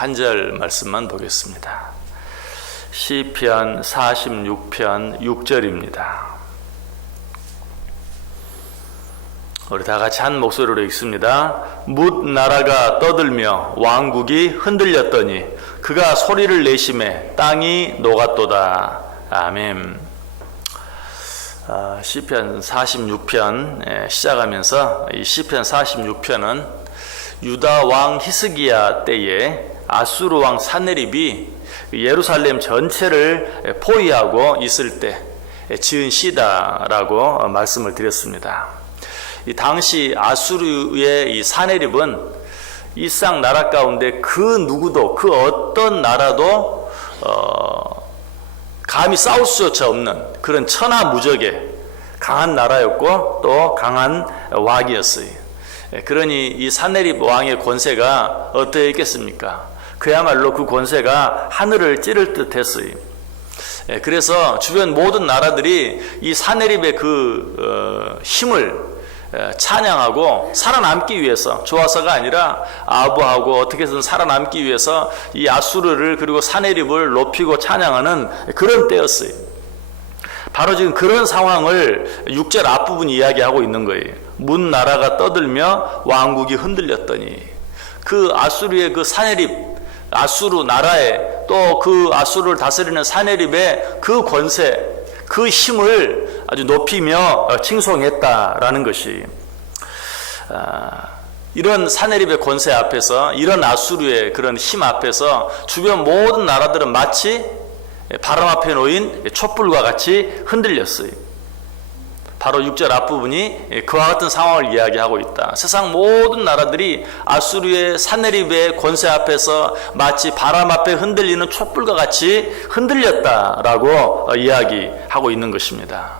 한 절 말씀만 보겠습니다. 시편 46편 6절입니다. 우리 다 같이 한 목소리로 읽습니다. 뭇 나라가 떠들며 왕국이 흔들렸더니 그가 소리를 내심에 땅이 녹았도다. 아멘. 시편 46편 시작하면서 이 시편 46편은 유다 왕 히스기야 때에 아수르 왕 산헤립이 예루살렘 전체를 포위하고 있을 때 지은 시다라고 말씀을 드렸습니다. 이 당시 아수르의 이 산헤립은 이상 나라 가운데 그 누구도 그 어떤 나라도 감히 싸울 수조차 없는 그런 천하무적의 강한 나라였고 또 강한 왕이었어요. 그러니 이 산헤립 왕의 권세가 어떠했겠습니까? 그야말로 그 권세가 하늘을 찌를 듯 했어요. 그래서 주변 모든 나라들이 이 산헤립의 그 힘을 찬양하고 살아남기 위해서, 좋아서가 아니라 아부하고 어떻게 해서든 살아남기 위해서 이 아수르를 그리고 산헤립을 높이고 찬양하는 그런 때였어요. 바로 지금 그런 상황을 6절 앞부분이 이야기하고 있는 거예요. 문 나라가 떠들며 왕국이 흔들렸더니 그 아수르의 그 산헤립, 아수르 나라에 또 그 아수르를 다스리는 산헤립의 그 권세, 그 힘을 아주 높이며 칭송했다라는 것이, 이런 산헤립의 권세 앞에서, 이런 아수르의 그런 힘 앞에서 주변 모든 나라들은 마치 바람 앞에 놓인 촛불과 같이 흔들렸어요. 바로 6절 앞부분이 그와 같은 상황을 이야기하고 있다. 세상 모든 나라들이 아수르의 산헤립의 권세 앞에서 마치 바람 앞에 흔들리는 촛불과 같이 흔들렸다라고 이야기하고 있는 것입니다.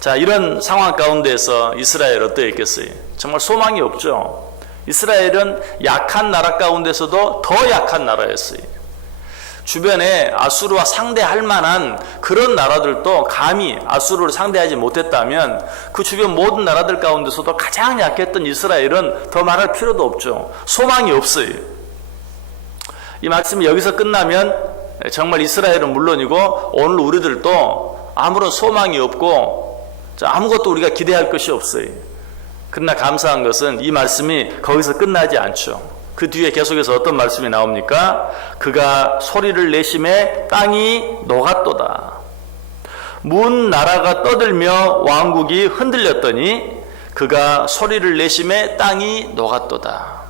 자, 이런 상황 가운데에서 이스라엘 어떠했겠어요? 정말 소망이 없죠. 이스라엘은 약한 나라 가운데서도 더 약한 나라였어요. 주변에 아수르와 상대할 만한 그런 나라들도 감히 아수르를 상대하지 못했다면 그 주변 모든 나라들 가운데서도 가장 약했던 이스라엘은 더 말할 필요도 없죠. 소망이 없어요. 이 말씀이 여기서 끝나면 정말 이스라엘은 물론이고 오늘 우리들도 아무런 소망이 없고 아무것도 우리가 기대할 것이 없어요. 그러나 감사한 것은 이 말씀이 거기서 끝나지 않죠. 그 뒤에 계속해서 어떤 말씀이 나옵니까? 그가 소리를 내심에 땅이 녹았도다. 문 나라가 떠들며 왕국이 흔들렸더니 그가 소리를 내심에 땅이 녹았도다.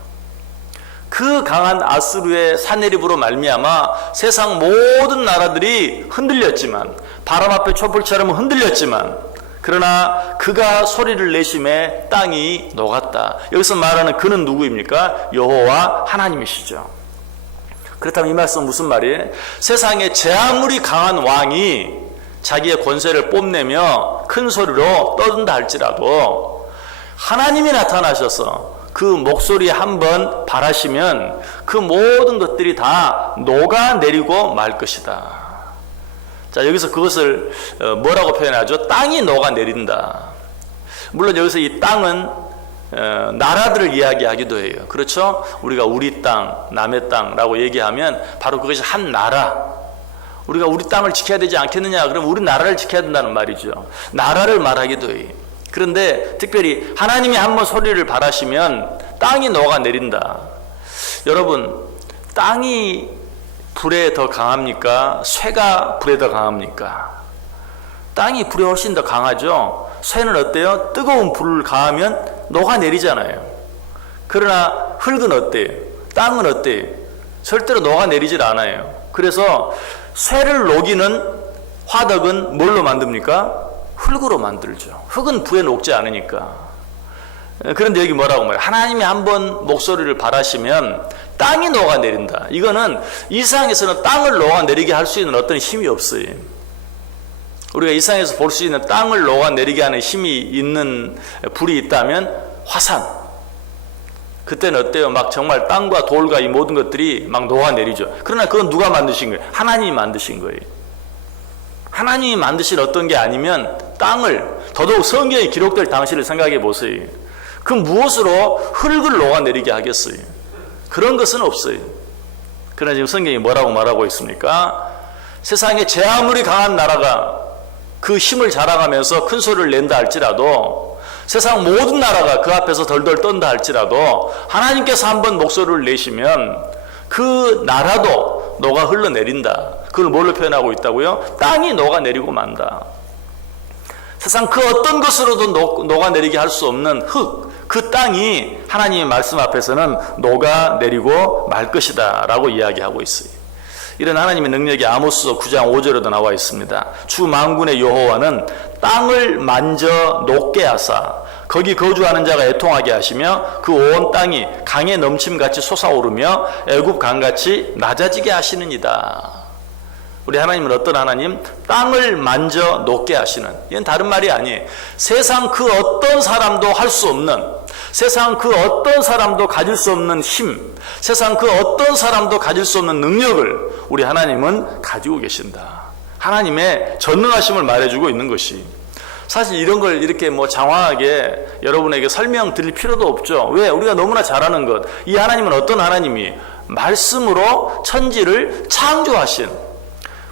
그 강한 아수르의 산헤립으로 말미암아 세상 모든 나라들이 흔들렸지만, 바람 앞에 촛불처럼 흔들렸지만, 그러나 그가 소리를 내심에 땅이 녹았다. 여기서 말하는 그는 누구입니까? 여호와 하나님이시죠. 그렇다면 이 말씀은 무슨 말이에요? 세상에 제 아무리 강한 왕이 자기의 권세를 뽐내며 큰 소리로 떠든다 할지라도 하나님이 나타나셔서 그 목소리 한번 발하시면 그 모든 것들이 다 녹아내리고 말 것이다. 자, 여기서 그것을 뭐라고 표현하죠? 땅이 녹아내린다. 물론 여기서 이 땅은 나라들을 이야기하기도 해요. 그렇죠? 우리가 우리 땅, 남의 땅라고 얘기하면 바로 그것이 한 나라. 우리가 우리 땅을 지켜야 되지 않겠느냐? 그럼 우리 나라를 지켜야 된다는 말이죠. 나라를 말하기도 해요. 그런데 특별히 하나님이 한번 소리를 발하시면 땅이 녹아내린다. 여러분, 땅이 불에 더 강합니까? 쇠가 불에 더 강합니까? 땅이 불에 훨씬 더 강하죠. 쇠는 어때요? 뜨거운 불을 가하면 녹아내리잖아요. 그러나 흙은 어때요? 땅은 어때요? 절대로 녹아내리질 않아요. 그래서 쇠를 녹이는 화덕은 뭘로 만듭니까? 흙으로 만들죠. 흙은 불에 녹지 않으니까. 그런데 여기 뭐라고 말해요? 하나님이 한번 목소리를 발하시면 땅이 녹아내린다. 이거는 이 세상에서는 땅을 녹아내리게 할 수 있는 어떤 힘이 없어요. 우리가 이 세상에서 볼 수 있는 땅을 녹아내리게 하는 힘이 있는 불이 있다면 화산. 그때는 어때요? 막 정말 땅과 돌과 이 모든 것들이 막 녹아내리죠. 그러나 그건 누가 만드신 거예요? 하나님이 만드신 거예요. 하나님이 만드신 어떤 게 아니면 땅을, 더더욱 성경에 기록될 당시를 생각해 보세요. 그 무엇으로 흙을 녹아내리게 하겠어요? 그런 것은 없어요. 그러나 지금 성경이 뭐라고 말하고 있습니까? 세상에 제 아무리 강한 나라가 그 힘을 자랑하면서 큰 소리를 낸다 할지라도, 세상 모든 나라가 그 앞에서 덜덜 떤다 할지라도 하나님께서 한번 목소리를 내시면 그 나라도 녹아 흘러내린다. 그걸 뭘로 표현하고 있다고요? 땅이 녹아내리고 만다. 세상 그 어떤 것으로도 녹아내리게 할 수 없는 흙, 그 땅이 하나님의 말씀 앞에서는 녹아내리고 말 것이다 라고 이야기하고 있어요. 이런 하나님의 능력이 아모스 9장 5절에도 나와 있습니다. 주 만군의 여호와는 땅을 만져 녹게 하사 거기 거주하는 자가 애통하게 하시며 그 온 땅이 강의 넘침같이 솟아오르며 애굽 강같이 낮아지게 하시느니라. 우리 하나님은 어떤 하나님? 땅을 만져 녹게 하시는, 이건 다른 말이 아니에요. 세상 그 어떤 사람도 할 수 없는, 세상 그 어떤 사람도 가질 수 없는 힘, 세상 그 어떤 사람도 가질 수 없는 능력을 우리 하나님은 가지고 계신다. 하나님의 전능하심을 말해주고 있는 것이, 사실 이런 걸 이렇게 장황하게 여러분에게 설명드릴 필요도 없죠. 왜? 우리가 너무나 잘 아는 것. 이 하나님은 어떤 하나님이 말씀으로 천지를 창조하신,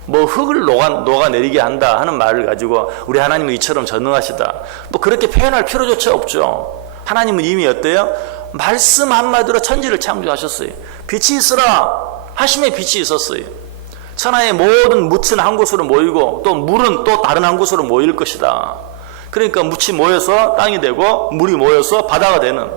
흙을 녹아내리게 한다 하는 말을 가지고 우리 하나님은 이처럼 전능하시다, 그렇게 표현할 필요조차 없죠. 하나님은 이미 어때요? 말씀 한마디로 천지를 창조하셨어요. 빛이 있으라 하심에 빛이 있었어요. 천하의 모든 묻은 한 곳으로 모이고 또 물은 또 다른 한 곳으로 모일 것이다. 그러니까 묻이 모여서 땅이 되고 물이 모여서 바다가 되는,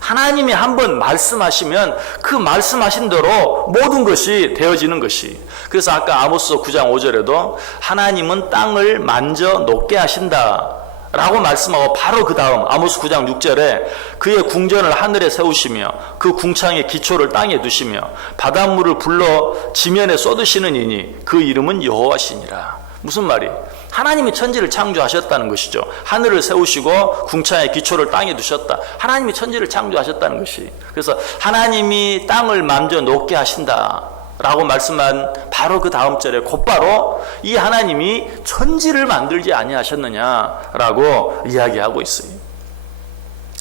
하나님이 한번 말씀하시면 그 말씀하신 대로 모든 것이 되어지는 것이. 그래서 아까 아모스 9장 5절에도 하나님은 땅을 만져 녹게 하신다 라고 말씀하고 바로 그 다음 아모스 9장 6절에 그의 궁전을 하늘에 세우시며 그 궁창의 기초를 땅에 두시며 바닷물을 불러 지면에 쏟으시는 이니 그 이름은 여호와시니라. 무슨 말이? 하나님이 천지를 창조하셨다는 것이죠. 하늘을 세우시고 궁창의 기초를 땅에 두셨다. 하나님이 천지를 창조하셨다는 것이. 그래서 하나님이 땅을 만져 녹게 하신다 라고 말씀한 바로 그 다음 절에 곧바로 이 하나님이 천지를 만들지 아니하셨느냐라고 이야기하고 있어요.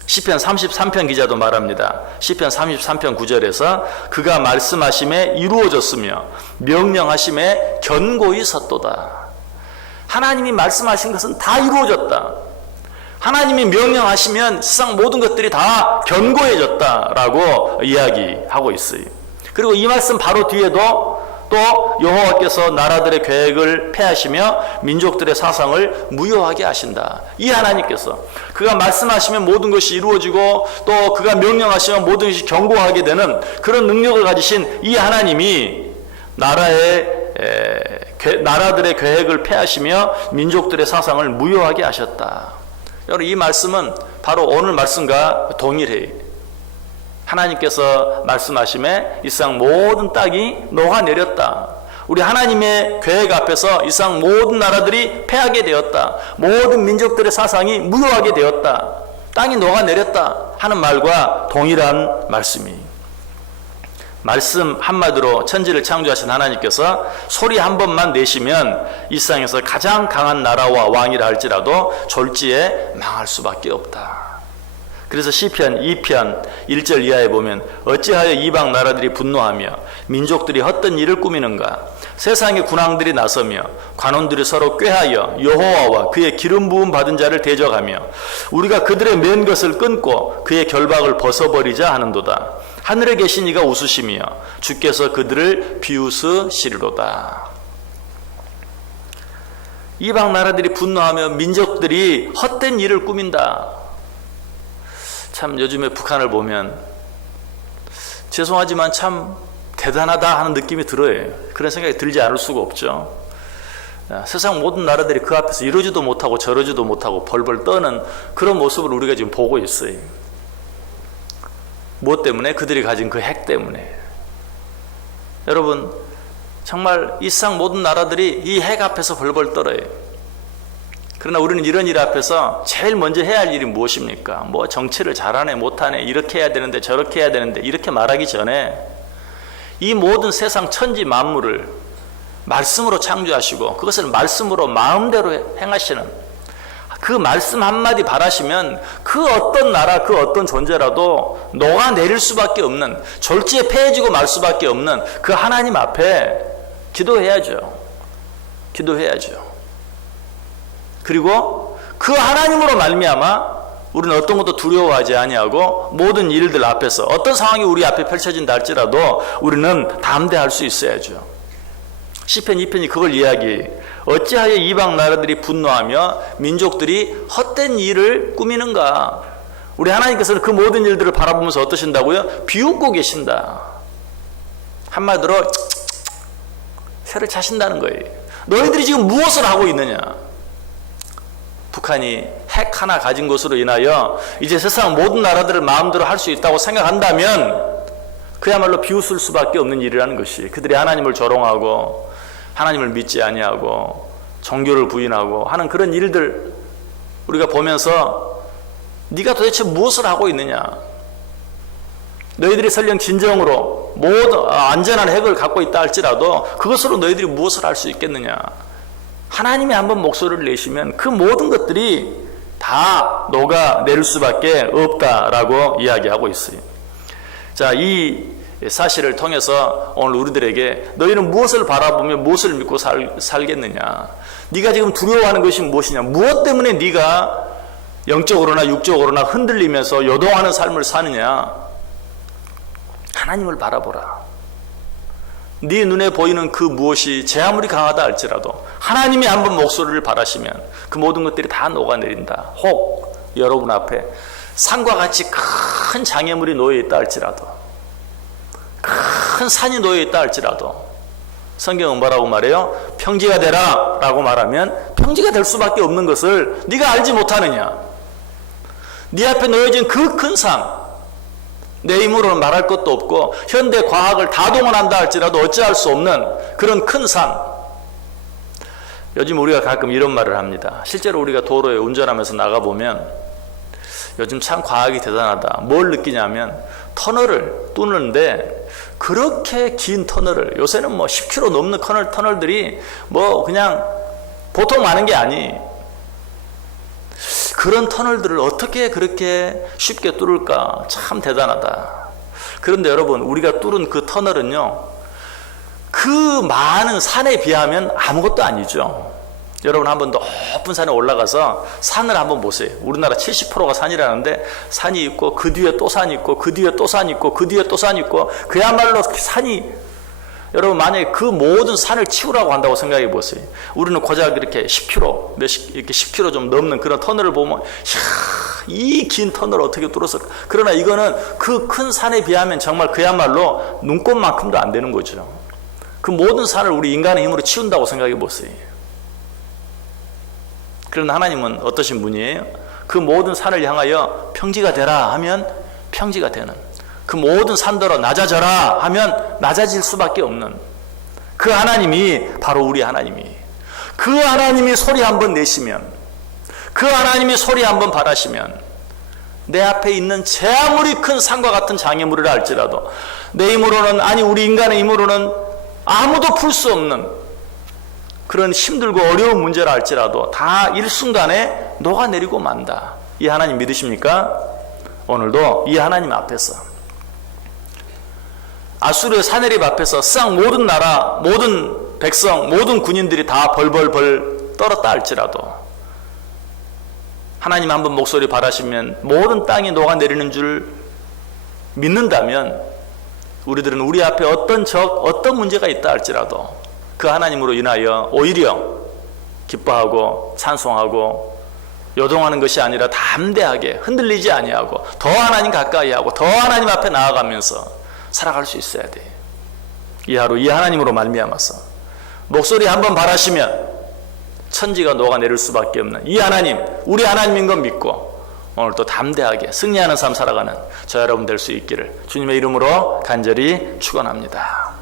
시편 33편 기자도 말합니다. 시편 33편 9절에서 그가 말씀하심에 이루어졌으며 명령하심에 견고히 섰도다. 하나님이 말씀하신 것은 다 이루어졌다. 하나님이 명령하시면 세상 모든 것들이 다 견고해졌다라고 이야기하고 있어요. 그리고 이 말씀 바로 뒤에도 또 여호와께서 나라들의 계획을 폐하시며 민족들의 사상을 무효하게 하신다. 이 하나님께서 그가 말씀하시면 모든 것이 이루어지고 또 그가 명령하시면 모든 것이 견고하게 되는 그런 능력을 가지신 이 하나님이 나라들의 계획을 폐하시며 민족들의 사상을 무효하게 하셨다. 여러분, 이 말씀은 바로 오늘 말씀과 동일해요. 하나님께서 말씀하심에 이 세상 모든 땅이 녹아내렸다. 우리 하나님의 계획 앞에서 이 세상 모든 나라들이 패하게 되었다. 모든 민족들의 사상이 무효하게 되었다. 땅이 녹아내렸다 하는 말과 동일한 말씀이. 말씀 한마디로 천지를 창조하신 하나님께서 소리 한 번만 내시면 이 세상에서 가장 강한 나라와 왕이라 할지라도 졸지에 망할 수밖에 없다. 그래서 시편 2편 1절 이하에 보면 어찌하여 이방 나라들이 분노하며 민족들이 헛된 일을 꾸미는가. 세상의 군왕들이 나서며 관원들이 서로 꾀하여 여호와와 그의 기름 부음 받은 자를 대적하며 우리가 그들의 맨 것을 끊고 그의 결박을 벗어버리자 하는도다. 하늘에 계신 이가 웃으시며 주께서 그들을 비웃으시리로다. 이방 나라들이 분노하며 민족들이 헛된 일을 꾸민다. 참 요즘에 북한을 보면 죄송하지만 참 대단하다 하는 느낌이 들어요. 그런 생각이 들지 않을 수가 없죠. 세상 모든 나라들이 그 앞에서 이러지도 못하고 저러지도 못하고 벌벌 떠는 그런 모습을 우리가 지금 보고 있어요. 무엇 때문에? 그들이 가진 그 핵 때문에. 여러분, 정말 이 세상 모든 나라들이 이 핵 앞에서 벌벌 떨어요. 그러나 우리는 이런 일 앞에서 제일 먼저 해야 할 일이 무엇입니까? 뭐 정치를 잘하네 못하네, 이렇게 해야 되는데 저렇게 해야 되는데, 이렇게 말하기 전에 이 모든 세상 천지 만물을 말씀으로 창조하시고 그것을 말씀으로 마음대로 행하시는, 그 말씀 한마디 바라시면 그 어떤 나라, 그 어떤 존재라도 녹아내릴 수밖에 없는, 졸지에 패해지고 말 수밖에 없는 그 하나님 앞에 기도해야죠. 기도해야죠. 그리고 그 하나님으로 말미암아 우리는 어떤 것도 두려워하지 아니하고 모든 일들 앞에서 어떤 상황이 우리 앞에 펼쳐진다 할지라도 우리는 담대할 수 있어야죠. 시편 2편이 그걸 이야기해요. 어찌하여 이방 나라들이 분노하며 민족들이 헛된 일을 꾸미는가. 우리 하나님께서는 그 모든 일들을 바라보면서 어떠신다고요? 비웃고 계신다. 한마디로 새를 차신다는 거예요. 너희들이 지금 무엇을 하고 있느냐. 북한이 핵 하나 가진 것으로 인하여 이제 세상 모든 나라들을 마음대로 할 수 있다고 생각한다면 그야말로 비웃을 수밖에 없는 일이라는 것이, 그들이 하나님을 조롱하고 하나님을 믿지 아니하고 종교를 부인하고 하는 그런 일들 우리가 보면서 네가 도대체 무엇을 하고 있느냐. 너희들이 설령 진정으로 모든 안전한 핵을 갖고 있다 할지라도 그것으로 너희들이 무엇을 할 수 있겠느냐. 하나님이 한번 목소리를 내시면 그 모든 것들이 다 녹아내릴 수밖에 없다라고 이야기하고 있어요. 자, 이 사실을 통해서 오늘 우리들에게 너희는 무엇을 바라보며 무엇을 믿고 살겠느냐. 네가 지금 두려워하는 것이 무엇이냐. 무엇 때문에 네가 영적으로나 육적으로나 흔들리면서 요동하는 삶을 사느냐. 하나님을 바라보라. 네 눈에 보이는 그 무엇이 제 아무리 강하다 할지라도 하나님이 한번 목소리를 바라시면 그 모든 것들이 다 녹아내린다. 혹 여러분 앞에 산과 같이 큰 장애물이 놓여있다 할지라도, 큰 산이 놓여있다 할지라도 성경은 뭐라고 말해요? 평지가 되라 라고 말하면 평지가 될 수밖에 없는 것을 네가 알지 못하느냐. 네 앞에 놓여진 그 큰 산, 내 힘으로는 말할 것도 없고 현대 과학을 다 동원한다 할지라도 어찌할 수 없는 그런 큰 산. 요즘 우리가 가끔 이런 말을 합니다. 실제로 우리가 도로에 운전하면서 나가보면 요즘 참 과학이 대단하다. 뭘 느끼냐면 터널을 뚫는데 그렇게 긴 터널을, 요새는 뭐 10km 넘는 터널들이 뭐 그냥 보통 많은 게 아니. 그런 터널들을 어떻게 그렇게 쉽게 뚫을까? 참 대단하다. 그런데 여러분, 우리가 뚫은 그 터널은요, 그 많은 산에 비하면 아무것도 아니죠. 여러분 한번 높은 산에 올라가서 산을 한번 보세요. 우리나라 70%가 산이라는데 산이 있고 그 뒤에 또 산이 있고 그 뒤에 또 산이 있고 그 뒤에 또 산이 있고 그야말로 산이, 여러분 만약에 그 모든 산을 치우라고 한다고 생각해 보세요. 우리는 고작 이렇게 10km, 이렇게 10km 좀 넘는 그런 터널을 보면 이 긴 터널을 어떻게 뚫었을까? 그러나 이거는 그 큰 산에 비하면 정말 그야말로 눈꼽만큼도 안 되는 거죠. 그 모든 산을 우리 인간의 힘으로 치운다고 생각해 보세요. 그러나 하나님은 어떠신 분이에요? 그 모든 산을 향하여 평지가 되라 하면 평지가 되는, 그 모든 산더러 낮아져라 하면 낮아질 수밖에 없는 그 하나님이 바로 우리 하나님이, 그 하나님이 소리 한번 내시면, 그 하나님이 소리 한번 바라시면 내 앞에 있는 제 아무리 큰 산과 같은 장애물이라 할지라도 내 힘으로는, 아니 우리 인간의 힘으로는 아무도 풀 수 없는 그런 힘들고 어려운 문제라 할지라도 다 일순간에 녹아내리고 만다. 이 하나님 믿으십니까? 오늘도 이 하나님 앞에서, 아수르의 사내립 앞에서 싹 모든 나라, 모든 백성, 모든 군인들이 다 벌벌벌 떨었다 할지라도 하나님 한번 목소리 바라시면 모든 땅이 녹아내리는 줄 믿는다면 우리들은 우리 앞에 어떤 어떤 문제가 있다 할지라도 그 하나님으로 인하여 오히려 기뻐하고 찬송하고 요동하는 것이 아니라 담대하게 흔들리지 아니하고 더 하나님 가까이 하고 더 하나님 앞에 나아가면서 살아갈 수 있어야 돼. 이 하루 이 하나님으로 말미암아서 목소리 한번 바라시면 천지가 녹아내릴 수밖에 없는 이 하나님, 우리 하나님인 건 믿고 오늘 또 담대하게 승리하는 삶 살아가는 저 여러분 될 수 있기를 주님의 이름으로 간절히 축원합니다.